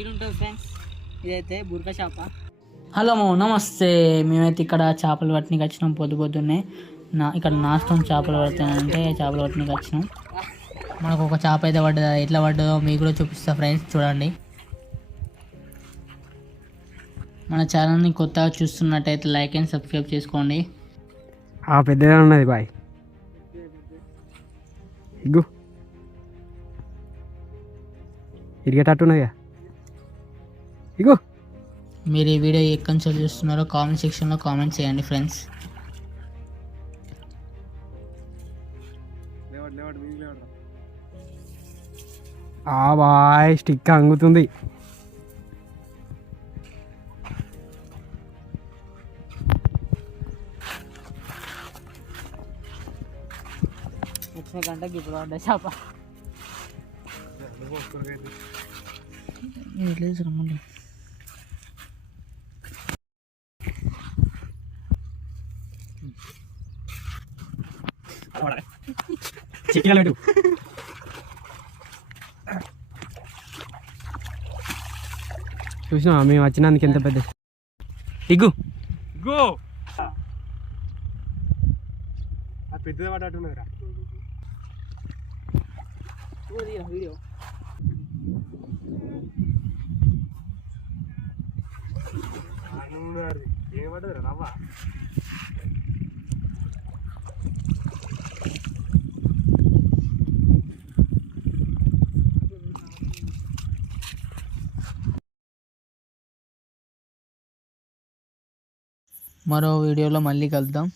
ఉంటుంది ఫ్రెండ్స్. ఇదైతే బుర్కా చేప. హలో నమస్తే. మేమైతే ఇక్కడ చేపలు పట్టడానికి వచ్చినాం. పొద్దున్నే ఇక్కడ నాస్తం చేపలు పడతానంటే చేపలు పట్టడానికి వచ్చినాం. మనకు ఒక చేప అయితే పడ్డది. ఎట్లా పడ్డదో మీకు కూడా చూపిస్తా ఫ్రెండ్స్, చూడండి. మన ఛానల్ని కొత్తగా చూస్తున్నట్టయితే లైక్ అండ్ సబ్స్క్రైబ్ చేసుకోండి. పెద్దగా ఉన్నది బాయ్. ఇగ్గు ఇరిగేటట్టున్నదిగా. ఇగో మీరు ఈ వీడియో ఎక్కడి నుంచి చూస్తున్నారో కామెంట్ సెక్షన్లో కామెంట్ చేయండి ఫ్రెండ్స్. Bye stick అంగుతుంది. వచ్చిన గంటకి ఇప్పుడు పడ్డ చేప. రమ్మండి. చూసినా మేము వచ్చినందుకు ఎంత పెద్ద ఇగ్గు పెద్దది పడ్డట్టున్నదిరా. వీడియో ఏం పడ్డది రవ్వ. మరో వీడియోలో మళ్ళీ కలుద్దాం.